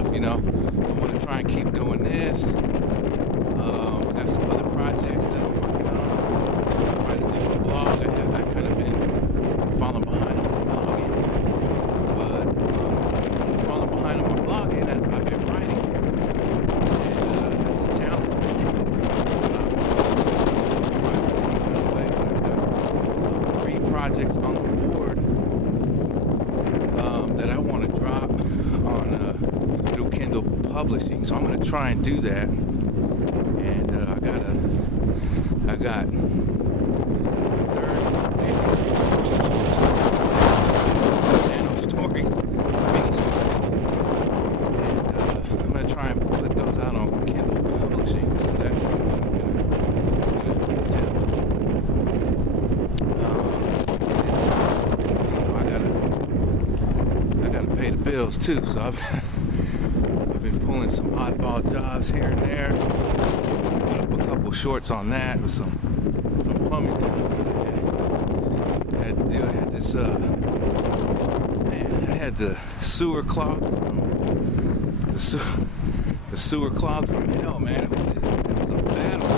stuff, you know. I want to try and keep doing this. I got some other projects that I'm working on. I'm trying to do a blog. I've kind of been falling behind on my blogging, but falling behind on my blogging, and I've been writing, and that's a challenge, man. I've got 3 projects on the board that I want to drop on through Kindle Publishing, so I'm going to try and do that. And I got nano stories, mini stories, and I'm going to try and put those out on Kindle Publishing. So that's I gotta pay the bills too, so I've been pulling some oddball jobs here and there. Put up a couple shorts on that with some plumbing jobs that I had to do. I had this I had the sewer clogged from the sewer clogged from hell, man. It was a battle.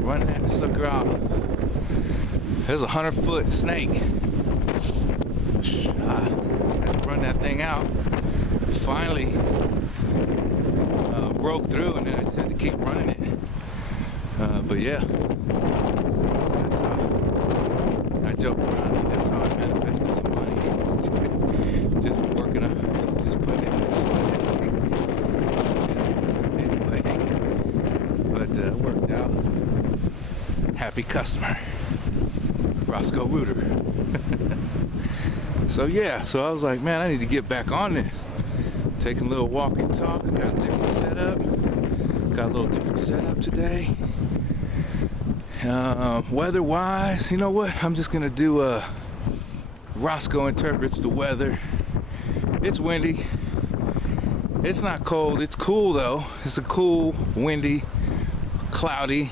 Run that sucker out. There's a 100-foot snake. I had to run that thing out. Finally broke through, and then I just had to keep running it. But yeah, that's how I joke around. That's how I manifested some money. Just working on, just putting it in sweat. Anyway, but it worked out. Happy customer, Rosco Odysee. So yeah, so I was like, man, I need to get back on this. Taking a little walk and talk. I got a different setup. Got a little different setup today. Weather-wise, you know what? I'm just gonna do Rosco interprets the weather. It's windy. It's not cold. It's cool though. It's a cool, windy, cloudy.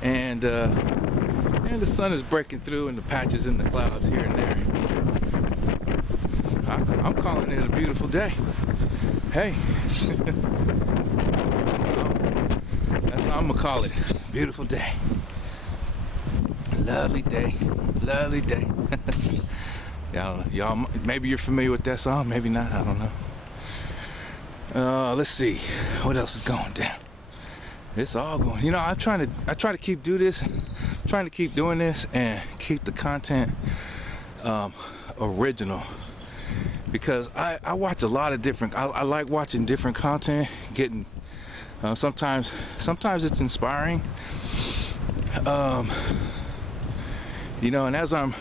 And the sun is breaking through in the patches in the clouds here and there. I'm calling it a beautiful day. Hey, that's how I'm gonna call it. Beautiful day. Lovely day. Lovely day. Y'all, maybe you're familiar with that song, maybe not. I don't know. Let's see what else is going down. It's all going. You know, I try to keep trying to keep doing this and keep the content original, because I watch a lot of different. I like watching different content. Getting sometimes it's inspiring. You know, and as I'm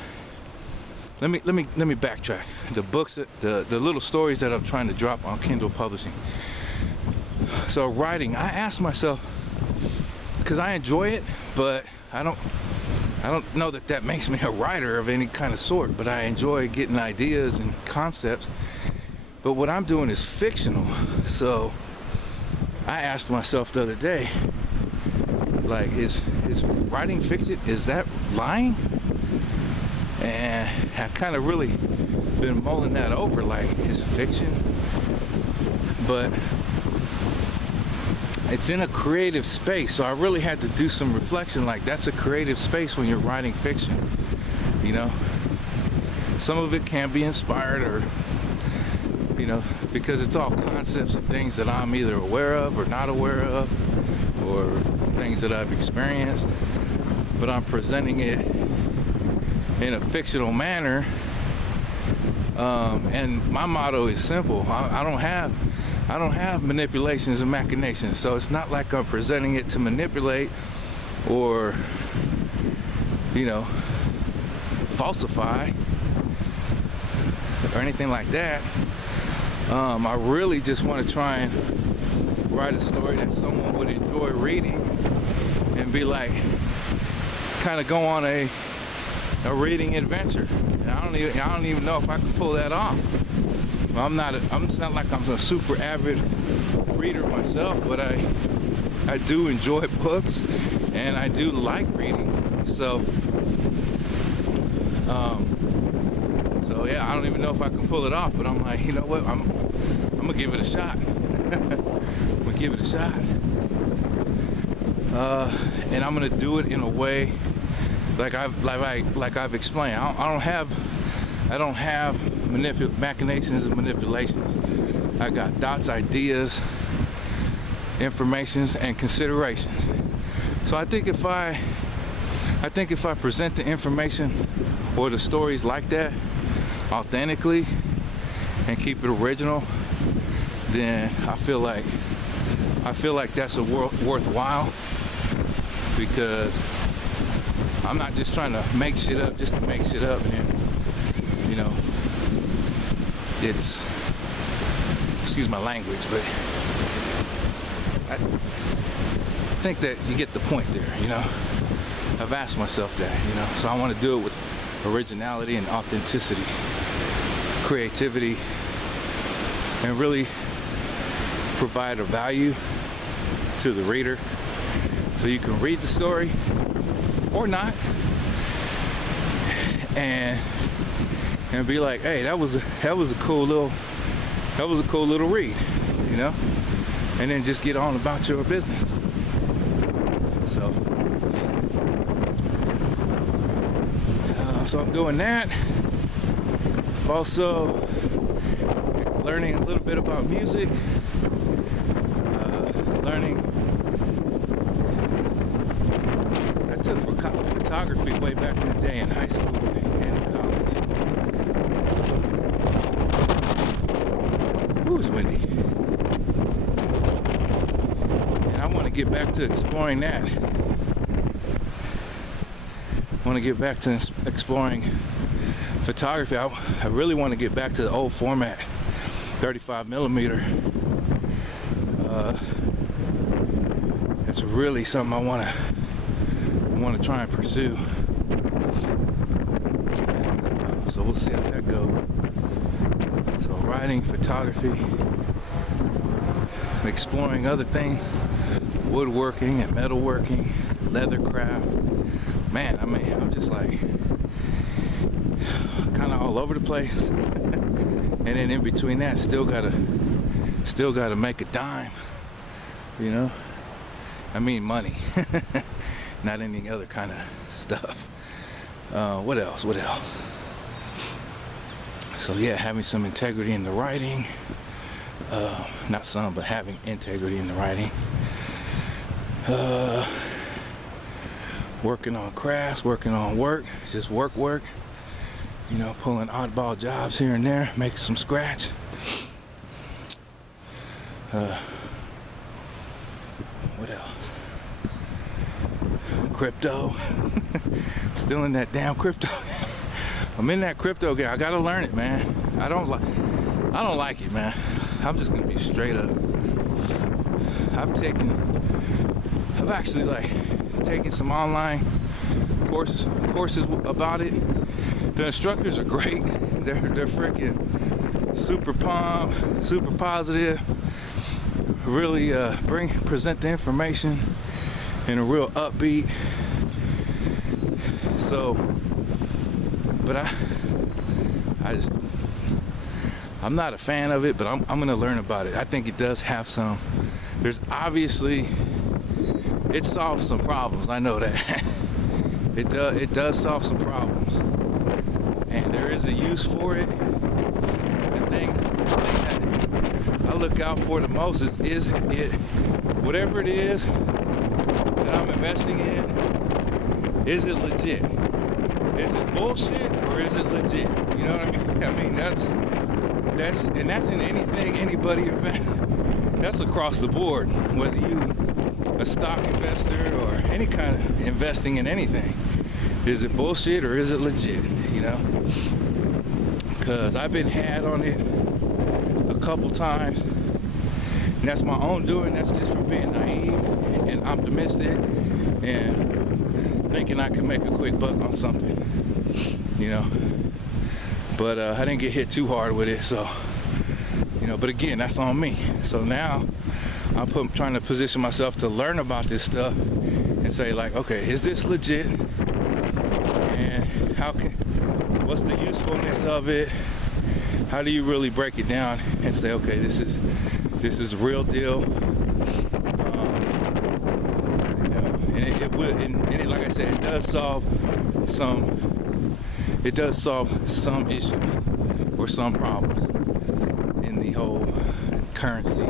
let me backtrack. The books, the little stories that I'm trying to drop on Kindle Publishing. So writing, I ask myself, because I enjoy it, but I don't know that makes me a writer of any kind of sort, but I enjoy getting ideas and concepts. But what I'm doing is fictional. So I asked myself the other day, like, is writing fiction, is that lying? And I kind of really been mulling that over, like, it's fiction, but it's in a creative space. So I really had to do some reflection, like, that's a creative space when you're writing fiction, you know. Some of it can be inspired, or, you know, because it's all concepts of things that I'm either aware of or not aware of, or things that I've experienced, but I'm presenting it in a fictional manner. And my motto is simple. I don't have manipulations and machinations, so it's not like I'm presenting it to manipulate or, you know, falsify or anything like that. I really just want to try and write a story that someone would enjoy reading and be like, kind of go on a reading adventure. And I don't even know if I can pull that off. It's not like I'm a super avid reader myself, but I do enjoy books, and I do like reading. So yeah, I don't even know if I can pull it off, but I'm like, you know what, I'm gonna give it a shot. I'm gonna give it a shot, and I'm gonna do it in a way like I've explained. I don't have machinations and manipulations. I got thoughts, ideas, informations, and considerations. So I think if I present the information or the stories like that authentically and keep it original, then I feel like that's worthwhile, because I'm not just trying to make shit up just to make shit up, and you know, it's, excuse my language, but I think that you get the point there, you know. I've asked myself that, you know, so I want to do it with originality and authenticity, creativity, and really provide a value to the reader, so you can read the story or not and be like, hey, that was a cool little read, you know, and then just get on about your business. So I'm doing that. I'm also learning a little bit about music, I took photography way back in the day in high school and in college. Ooh, it's windy. And I want to get back to exploring that. I want to get back to exploring photography. I really want to get back to the old format, 35 millimeter. It's really something I want to try and pursue. So we'll see how that goes. So writing, photography, exploring other things, woodworking and metalworking, leather craft. Man, I mean, I'm just like kind of all over the place, and then in between that, still gotta make a dime, you know. I mean, money, not any other kind of stuff. What else? So yeah, having some integrity in the writing. Not some, but having integrity in the writing. Working on crafts, working on work, just work, you know, pulling oddball jobs here and there, making some scratch. What else? Crypto. Still in that damn crypto. I'm in that crypto game. I gotta learn it, man. I don't like it, man. I'm just gonna be straight up. I've actually taken some online courses about it. The instructors are great. They're freaking super pumped, super positive. Really present the information in a real upbeat. So, but I'm not a fan of it, but I'm gonna learn about it. I think it does have some. There's obviously, it solves some problems. I know that. It does solve some problems, and there is a use for it. The thing that I look out for the most is it, whatever it is that I'm investing in, is it legit? Is it bullshit or is it legit? You know what I mean? I mean, that's in anything anybody invests. That's across the board, whether you a stock investor or any kind of investing in anything. Is it bullshit or is it legit? You know, because I've been had on it a couple times, and that's my own doing. That's just from being naive and optimistic and thinking I can make a quick buck on something, you know. But I didn't get hit too hard with it, so, you know, but again, that's on me. So now trying to position myself to learn about this stuff and say like, okay, is this legit? And what's the usefulness of it? How do you really break it down and say, okay, this is real deal? And like I said, it does solve some issues or some problems in the whole currency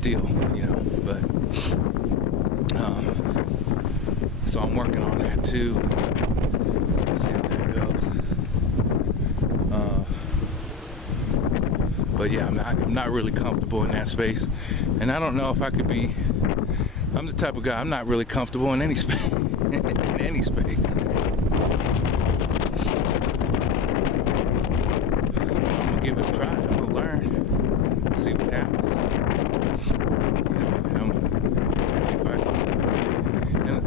deal, but so I'm working on that too. See how that goes. But yeah, I'm not really comfortable in that space, and I don't know if I could be. I'm the type of guy, I'm not really comfortable in any space. In any space. I'm gonna give it a try. I'm gonna learn, see what happens.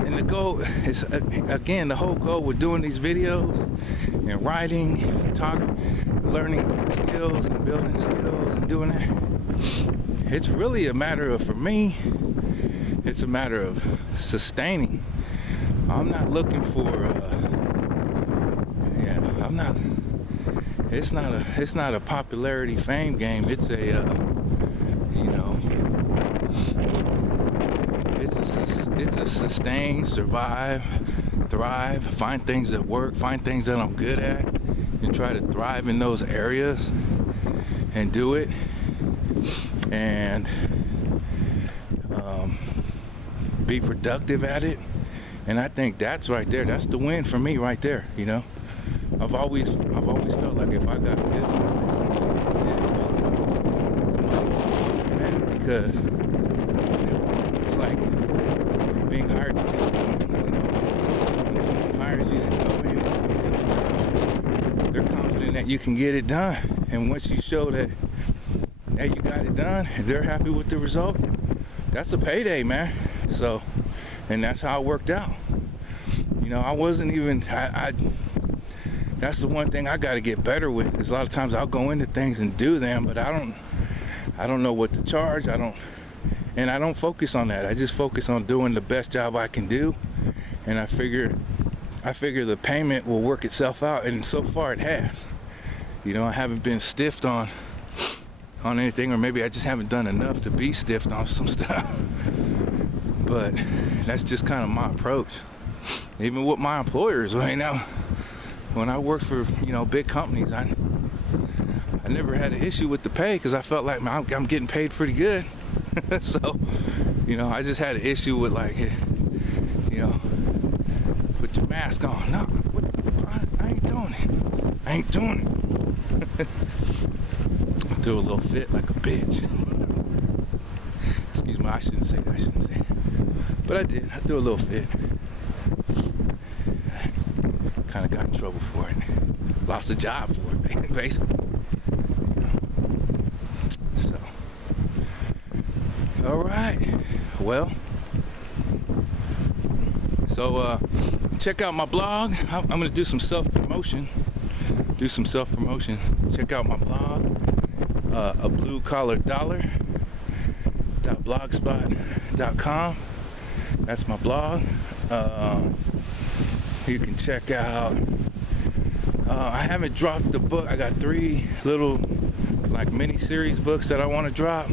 And the goal is, again, the whole goal with doing these videos and writing, photography, learning skills and building skills and doing that. It's really a matter of, for me, it's a matter of sustaining. I'm not looking for, it's not a popularity fame game. It's it's a sustain, survive, thrive, find things that work, find things that I'm good at, and try to thrive in those areas and do it. And be productive at it. And I think that's right there. That's the win for me right there, I've always felt like if I got good enough at something, I did it well enough, the money will flow from that, because it's like being hired to do something, when someone hires you to go in and do a job, they're confident that you can get it done. And once you show that, hey, you got it done, and they're happy with the result, that's a payday, man. So, and that's how it worked out. I wasn't even, that's the one thing I got to get better with, is a lot of times I'll go into things and do them, but I don't know what to charge. I don't focus on that. I just focus on doing the best job I can do. And I figure the payment will work itself out. And so far it has. I haven't been stiffed on anything, or maybe I just haven't done enough to be stiffed on some stuff. But that's just kind of my approach. Even with my employers right now, when I worked for big companies, I never had an issue with the pay, because I felt like I'm getting paid pretty good. So I just had an issue with like, put your mask on. No, I ain't doing it. I ain't doing it. I threw a little fit like a bitch. Excuse me, I shouldn't say that. But I did. I threw a little fit. Kind of got in trouble for it. Lost a job for it, basically. So, all right. Well, so check out my blog. I'm gonna do some self-promotion. Check out my blog, a blue collar dollar.blogspot.com. That's my blog. You can check out, I haven't dropped the book. I got 3 little like mini series books that I want to drop.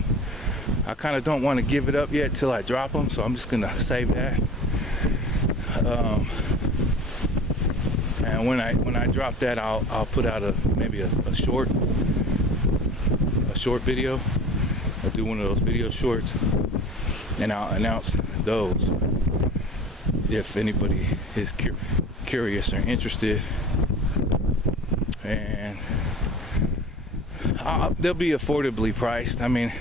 I kind of don't want to give it up yet till I drop them, so I'm just gonna save that. And when I drop that, I'll put out maybe a short video. I'll do one of those video shorts, and I'll announce those if anybody is curious or interested. And they'll be affordably priced. I mean,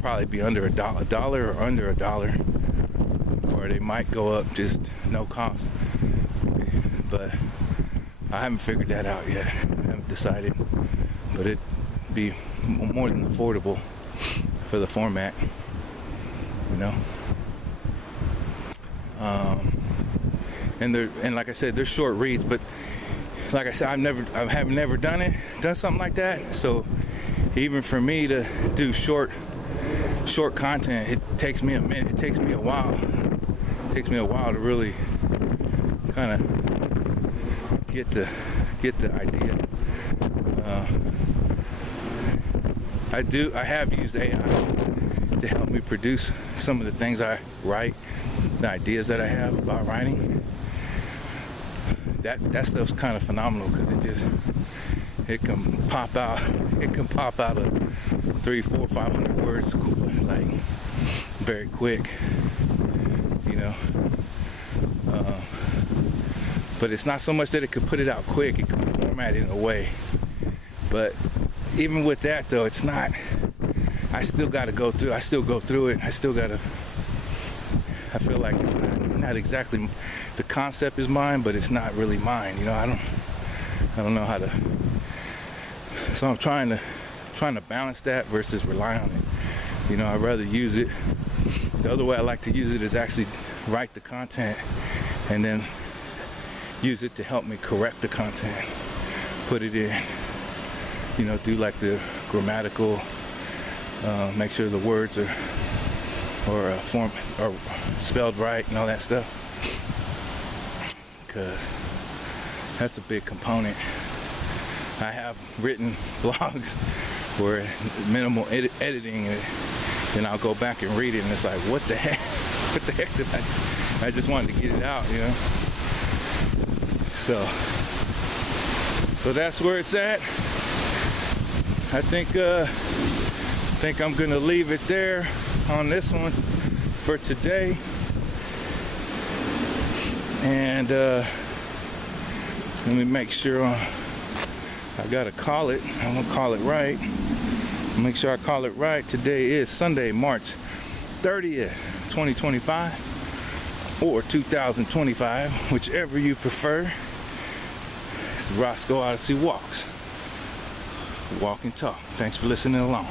probably be under $1 or under $1, or they might go up just no cost. But I haven't figured that out yet. I haven't decided, but it'd be more than affordable for the format, and like I said, they're short reads, but like I said, I have never done something like that. So even for me to do short short content, it takes me a minute. It takes me a while. It takes me a while to really kind of get the idea. I have used AI to help me produce some of the things I write, the ideas that I have about writing. That stuff's kind of phenomenal because it can pop out of 300, 400, 500 words like very quick, you know. But it's not so much that it could put it out quick, it can format it in a way. But even with that though, it's not, I still got to go through it. I feel like it's not exactly, the concept is mine, but it's not really mine, you know. I don't know how to, so I'm trying to balance that versus rely on it. You know, I'd rather use it. The other way I like to use it is actually write the content and then use it to help me correct the content, put it in, you know, do like the grammatical, make sure the words are spelled right and all that stuff, because that's a big component. I have written blogs where minimal editing, and then I'll go back and read it, and it's like, what the heck did I just wanted to get it out, you know. So that's where it's at. I think I'm gonna leave it there on this one for today. And let me make sure I gotta call it. I'm gonna call it right. Make sure I call it right. Today is Sunday, March 30th, 2025, or 2025, whichever you prefer. It's Rosco Odysee Walk and Talk. Thanks for listening along.